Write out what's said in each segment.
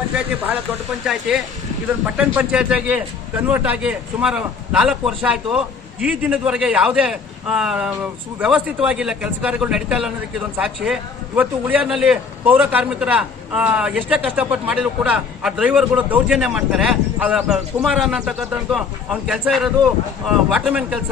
ಪಂಚಾಯತಿ ಬಹಳ ದೊಡ್ಡ ಪಂಚಾಯತಿ. ಇದೊಂದು ಪಟ್ಟಣ ಪಂಚಾಯತಿಯಾಗಿ ಕನ್ವರ್ಟ್ ಆಗಿ ಸುಮಾರು 4 ವರ್ಷ ಆಯಿತು. ಈ ದಿನದವರೆಗೆ ಯಾವುದೇ ವ್ಯವಸ್ಥಿತವಾಗಿಲ್ಲ, ಕೆಲಸ ಕಾರ್ಯಗಳು ನಡೀತಾ ಇಲ್ಲ ಅನ್ನೋದಕ್ಕೆ ಇದೊಂದು ಸಾಕ್ಷಿ. ಇವತ್ತು ಉಳಿಯಾರ್ನಲ್ಲಿ ಪೌರ ಕಾರ್ಮಿಕರ ಎಷ್ಟೇ ಕಷ್ಟಪಟ್ಟು ಮಾಡಿದ್ರು ಕೂಡ ಆ ಡ್ರೈವರ್ಗಳು ದೌರ್ಜನ್ಯ ಮಾಡ್ತಾರೆ. ಕುಮಾರ್ ಅನ್ನತಕ್ಕಂಥದ್ದು ಅವ್ನ ಕೆಲಸ ಇರೋದು ವಾಟರ್ಮ್ಯಾನ್ ಕೆಲಸ.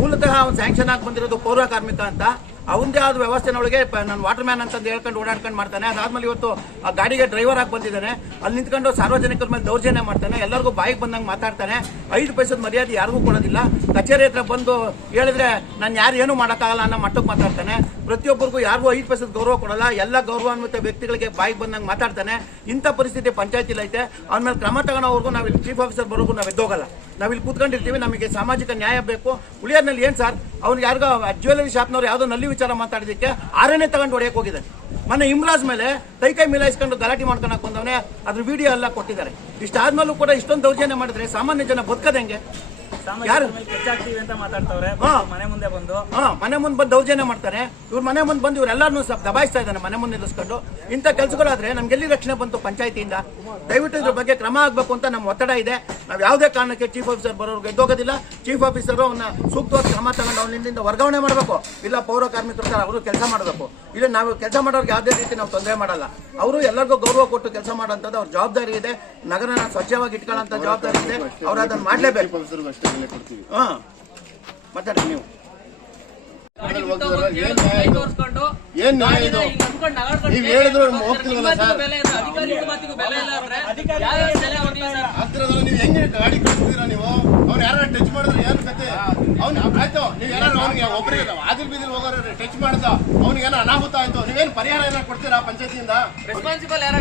ಮೂಲತಃ ಅವ್ನು ಸ್ಯಾಂಕ್ಷನ್ ಆಗಿ ಬಂದಿರೋದು ಪೌರ ಕಾರ್ಮಿಕ ಅಂತ. ಅವನದೇ ಆದ ವ್ಯವಸ್ಥೆನೊಳಗೆ ನಾನು ವಾಟರ್ ಮ್ಯಾನ್ ಅಂತಂದು ಹೇಳ್ಕೊಂಡು ಓಡಾಡ್ಕೊಂಡು ಮಾಡ್ತಾನೆ. ಅದಾದ್ಮೇಲೆ ಇವತ್ತು ಆ ಗಾಡಿಗೆ ಡ್ರೈವರ್ ಆಗಿ ಬಂದಿದ್ದಾನೆ. ಅಲ್ಲಿ ನಿಂತ್ಕೊಂಡು ಸಾರ್ವಜನಿಕರ ಮೇಲೆ ದೌರ್ಜನ್ಯ ಮಾಡ್ತಾನೆ. ಎಲ್ಲರಿಗೂ ಬಾಯಿಗೆ ಬಂದಂಗೆ ಮಾತಾಡ್ತಾನೆ. 5 ಪೈಸದ ಮರ್ಯಾದೆ ಯಾರಿಗೂ ಕೊಡೋದಿಲ್ಲ. ಕಚೇರಿ ಹತ್ರ ಬಂದು ಹೇಳಿದ್ರೆ ನಾನು ಯಾರು ಏನೂ ಮಾಡೋಕ್ಕಾಗಲ್ಲ ಅನ್ನೋ ಮಟ್ಟಕ್ಕೆ ಮಾತಾಡ್ತಾನೆ. ಪ್ರತಿಯೊಬ್ಬರಿಗೂ ಯಾರಿಗೂ 5 ಪೈಸದ ಗೌರವ ಕೊಡಲ್ಲ. ಎಲ್ಲ ಗೌರವಾನ್ವಿತ ವ್ಯಕ್ತಿಗಳಿಗೆ ಬಾಯಿಗೆ ಬಂದಂಗೆ ಮಾತಾಡ್ತಾನೆ. ಇಂಥ ಪರಿಸ್ಥಿತಿ ಪಂಚಾಯತಿಲಿ ಐತೆ. ಅವನ ಮೇಲೆ ಕ್ರಮ ತಗೊಳ್ಳೋವರೆಗೂ ನಾವು ಇಲ್ಲಿ ಚೀಫ್ ಆಫೀಸರ್ ಬರೋಗೂ ನಾವು ಎದ್ದೋಗಲ್ಲ. ನಾವಿಲ್ಲಿ ಕೂತ್ಕೊಂಡಿರ್ತೀವಿ. ನಮಗೆ ಸಾಮಾಜಿಕ ನ್ಯಾಯ ಬೇಕು. ಉಳಿಯೋದ್ನಲ್ಲಿ ಏನು ಸರ್, ಅವ್ನಿಗೆ ಯಾರಿಗೋ ಜ್ಯುವೆಲರಿ ಶಾಪ್ನವ್ರು ಯಾವುದೋ ನಲ್ಲಿ ವಿಚಾರ ಮಾತಾಡಿದಕ್ಕೆ 6ನೇ ತಗೊಂಡು ಹೊಡೆಯಕ್ಕೆ ಹೋಗಿದ್ದಾನೆ. ಮೊನ್ನೆ ಇಮ್ರಾಜ್ ಮೇಲೆ ಕೈ ಮಿಲಾಯಿಸ್ಕೊಂಡು ಗಲಾಟೆ ಮಾಡ್ಕೊಳಕ್ ಬಂದವನೇ. ಅದ್ರ ವಿಡಿಯೋ ಎಲ್ಲ ಕೊಟ್ಟಿದ್ದಾರೆ. ಇಷ್ಟಾದ್ಮೇಲೂ ಕೂಡ ಇಷ್ಟೊಂದು ದೌರ್ಜನ್ಯ ಮಾಡಿದ್ರೆ ಸಾಮಾನ್ಯ ಜನ ಬದುಕದಂಗೆ? ಯಾರು ಅಂತ ಮಾತಾಡ್ತವ್ರೆ. ಮನೆ ಮುಂದೆ ಬಂದು ದೌರ್ಜನ್ಯ ಮಾಡ್ತಾರೆ. ಇವ್ರ ಮನೆ ಮುಂದೆ ಬಂದು ಇವರೆಲ್ಲರೂ ದಬಾಯಿಸ್ತಾ ಇದ್ದಾನೆ ಮನೆ ಮುಂದೆ ನಿಲ್ಲಿಸ್ಕೊಂಡು. ಇಂಥ ಕೆಲಸಗಳಾದ್ರೆ ನಮ್ಗೆಲ್ಲಿ ರಕ್ಷಣೆ ಬಂತು ಪಂಚಾಯತಿಯಿಂದ? ದಯವಿಟ್ಟು ಇದ್ರ ಬಗ್ಗೆ ಕ್ರಮ ಆಗಬೇಕು ಅಂತ ನಮ್ಮ ಒತ್ತಡ ಇದೆ. ನಾವು ಯಾವುದೇ ಕಾರಣಕ್ಕೆ ಚೀಫ್ ಆಫೀಸರ್ ಬರೋರ್ಗೆ ಎದ್ದೋಗೋದಿಲ್ಲ. ಚೀಫ್ ಆಫೀಸರ್ ಅವನ್ನ ಸೂಕ್ತವಾದ ಕ್ರಮ ತಗೊಂಡು ಅವನಿಂದ ವರ್ಗಾವಣೆ ಮಾಡಬೇಕು. ಇಲ್ಲ ಪೌರ ಕಾರ್ಮಿಕರು ಅವರು ಕೆಲಸ ಮಾಡಬೇಕು. ಇಲ್ಲ ನಾವು ಕೆಲಸ ಮಾಡೋರ್ಗೆ ಯಾವುದೇ ರೀತಿ ನಾವು ತೊಂದರೆ ಮಾಡಲ್ಲ. ಅವರು ಎಲ್ಲರಿಗೂ ಗೌರವ ಕೊಟ್ಟು ಕೆಲಸ ಮಾಡೋಂಥದ್ದು ಅವ್ರ ಜವಾಬ್ದಾರಿ ಇದೆ. ನಗರನ ಸ್ವಚ್ಛವಾಗಿ ಇಟ್ಕೊಳ್ಳೋಂಥ ಜವಾಬ್ದಾರಿ ಇದೆ. ಅವ್ರು ಅದನ್ನು ಮಾಡಲೇಬೇಕು. ಮಾತಾಡಿ ನೀವು. ಏನ್ ನ್ಯಾಯ ಇದು? ನೀವ್ ಹೇಳಿದ್ರು ಹೋಗ್ತಿಲ್ವಲ್ಲ ಸರ್? ಹತ್ರದಲ್ಲಿ ನೀವು ಹೆಂಗೆ ಗಾಡಿ ಕಳಿಸ್ತೀರಾ ನೀವು? ಅವ್ನು ಯಾರು ಟಚ್ ಮಾಡಿದ್ರೆ ಏನು ಕತೆ? ಅವ್ನು ಆಯ್ತು, ನೀವ್ ಯಾರು ಅವ್ನಿಗೆ ಒಬ್ಬರಿಗೆ ಆದಿಲ್ ಬೀದಿಲ್ ಹೋಗೋರು ಟಚ್ ಮಾಡ್ದ ಅವ್ನಿಗೆ ಏನೋ ಅನಾಹುತ ಆಯ್ತು, ನೀವೇನು ಪರಿಹಾರ ಏನಾರು ಕೊಡ್ತೀರಾ ಪಂಚಾಯತಿಯಿಂದ? ರೆಸ್ಪಾನ್ಸಿಬಲ್ ಯಾರು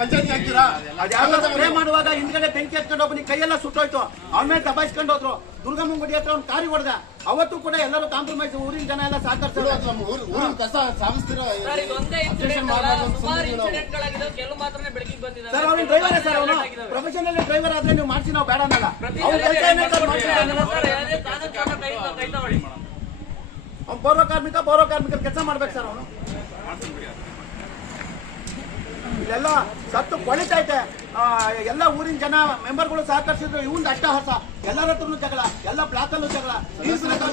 ಪಂಚಾಯತಿ ಆಗ್ತೀರಾ? ಸ್ಪ್ರೇ ಮಾಡುವಾಗ ಹಿಂದ್ಗಡೆ ಬೆಂಕಿ ಹಚ್ಕೊಂಡು ಒಬ್ಬನಿಗೆ ಕೈಯೆಲ್ಲ ಸುಟ್ಟೋಯ್ತು. ಅವನ ಮೇಲೆ ದಬಾಯಿಸ್ಕೊಂಡು ಹೋದ್ರು. ದುರ್ಗಮ್ಮ ಗುಡಿ ಹತ್ರ ಒಂದು ಕಾರಿ ಹೊಡೆದ. ಅವತ್ತು ಕೂಡ ಎಲ್ಲರೂ ಕಾಂಪ್ರಮೈಸ್, ಊರಿನ ಜನ ಎಲ್ಲ ಸಹಕರಿಸಿದ್ರು. ಊರಿನ ಕಸ ಸಾಗಿಸ್ತೀರಾ? ಸರ್ ಅವ್ನ ಡ್ರೈವರೇ ಸರ್, ಅವನು ಪ್ರೊಫೆಷನಲ್ ಡ್ರೈವರ್ ಆದ್ರೆ ನೀವು ಮಾಡಿಸಿ ನಾವು ಬೇಡ ಅನ್ನಲ್ಲ. ಅವ್ನು ಪೌರ ಕಾರ್ಮಿಕರು ಕೆಲಸ ಮಾಡ್ಬೇಕು ಸರ್. ಅವನು ಇಲ್ಲೆಲ್ಲ ಸತ್ತು ಕೊಳಿತೈತೆ. ಎಲ್ಲ ಊರಿನ ಜನ ಮೆಂಬರ್ಗಳು ಸಹಕರಿಸಿದ್ರು. ಇವಂದು ಅಟ್ಟಹಾಸ. ಎಲ್ಲರ ಹತ್ರನೂ ಜಗಳ, ಎಲ್ಲ ಬ್ಲಾಕ್ ಅಲ್ಲೂ ಜಗಳ,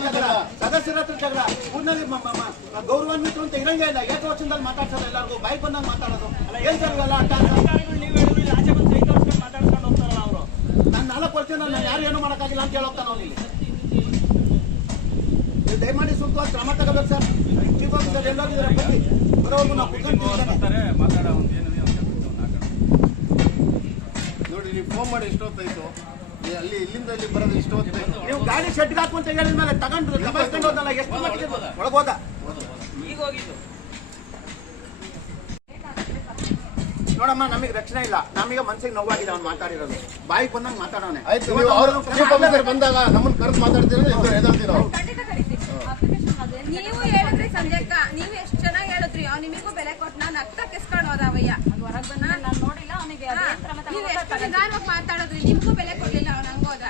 ಜಗಳ, ಸದಸ್ಯರ ಹತ್ರ ಜಗಳ. ಊರಿನಲ್ಲಿ ಗೌರವಾನ್ವಿತರು ಅಂತ ಇರಂಗೇ ಇಲ್ಲ. ಏಕವಚನದಲ್ಲಿ ಮಾತಾಡ್ಸೋದು, ಎಲ್ಲರಿಗೂ ಬಾಯಿ ಬಂದಂಗೆ ಮಾತಾಡೋದು. ಏನ್ ಸರ್ ಇವೆಲ್ಲ ಅಟ್ಟಹಾಸ? ನಾನು 4 ವರ್ಷದಿಂದ ನಾನು ಯಾರು ಏನು ಮಾಡೋಕ್ಕಾಗಿಲ್ಲ ಅಂತ ಹೇಳೋಗ್ತಾನೆ ಅವನಿಲ್ಲಿ. ನೀವು ದಯಮಾಡಿ ಸೂಕ್ತವಾದ ಕ್ರಮ ತಗೋಬೇಕು ಸರ್. ಚೀಫ್ ಆಫೀಸರ್ ಎಲ್ಲೋಗಿದ್ದಾರೆ ಬನ್ನಿ. ಬರೋವರೆಗೂ ನಾವು ಕುತ್ಕೊಂಡ್ತಿದ್ದೇನೆ. ನೋಡಿ, ನೀವು ಫೋನ್ ಮಾಡಿ ಎಷ್ಟೊತ್ತಾಯ್ತು? ಅಲ್ಲಿ ಇಲ್ಲಿಂದ ಇಲ್ಲಿ ಬರೋದು ಇಷ್ಟೊತ್ತಾಯ್ತು. ನೀವು ಗಾಡಿ ಶೆಡ್ಗೆ ಹಾಕುವಂತ ಹೇಳಿದ ಮೇಲೆ ತಗೊಂಡು ದಬಾಯಿಸ್ಕೊಂಡು ಹೋದಲ್ಲ, ಎಷ್ಟು ಮಟ್ಟಿಗೆ ಒಳಗೋದ? ಈಗ ಹೋಗಿದ್ದು ನೋಡಮ್ಮ, ನಮಗೆ ರಕ್ಷಣೆ ಇಲ್ಲ. ನಮಗೆ ಮನ್ಸಿಗೆ ನೋವಾಗಿದೆ ಅವ್ನು ಮಾತಾಡಿರೋದು. ಬಾಯಿ ಬಂದಂಗೆ ಮಾತಾಡೋನೆ. ಬಂದಾಗ ನಮ್ಮನ್ನು ಕರೆದು ಮಾತಾಡ್ತೀರಾ? ನೀವು ಹೇಳಿದ್ರಿ ಸಂಜಯಕ್ಕ, ನೀವು ಎಷ್ಟು ಚೆನ್ನಾಗಿ ಹೇಳಿದ್ರಿ. ನಿಮಗೂ ಬೆಲೆ ಕೊಟ್ಟು ನಾನು ಅಕ್ಕ ಕೆಸ್ಕೊಂಡು ಹೋದವಯ್ಯ. ಹೊರಗೆ ಬಂದ ನಾನು ನೋಡಿಲ್ಲ. ಅವನಿಗೆ ನೀವು ಎಷ್ಟು ನಿಧಾನವಾಗಿ ಮಾತಾಡಿದ್ರಿ. ನಿಮ್ಗೂ ಬೆಲೆ ಕೊಡ್ಲಿಲ್ಲ. ಅವ್ನು ಹಂಗೋದ.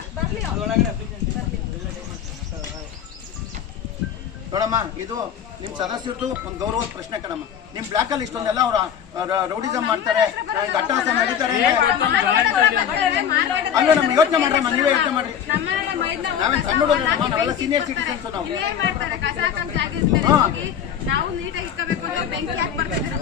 ನೋಡಮ್ಮ, ಇದು ನಿಮ್ ಸದಸ್ಯರದು ಒಂದು ಗೌರವದ ಪ್ರಶ್ನೆ ಕಣಮ್ಮ. ನಿಮ್ ಬ್ಲಾಕ್ ಅಲ್ಲಿ ಇಷ್ಟೊಂದೆಲ್ಲ ಅವ್ರ ರೌಡಿಸಮ್ ಮಾಡ್ತಾರೆ, ಅಟ್ಟಹಾಸ ನಡೀತಾರೆ. ಅಲ್ಲ, ನಮ್ಗೆ ಯೋಚನೆ ಮಾಡ್ರಮ್ಮ, ನೀವೇ ಯೋಚನೆ ಮಾಡ್ರಿ. ನಾವೇನು ಸಣ್ಣ ಹುಡುಗರಮ್ಮ, ನಾವೆಲ್ಲ ಸೀನಿಯರ್ ಸಿಟಿಸನ್ಸ್. ನಾವು ನಾವು ನೀಟಾಗಿ ಇಟ್ಕೋಬೇಕು. ಬೆಂಕಿ ಹಾಕಿ ಬರ್ತಿದ್ರು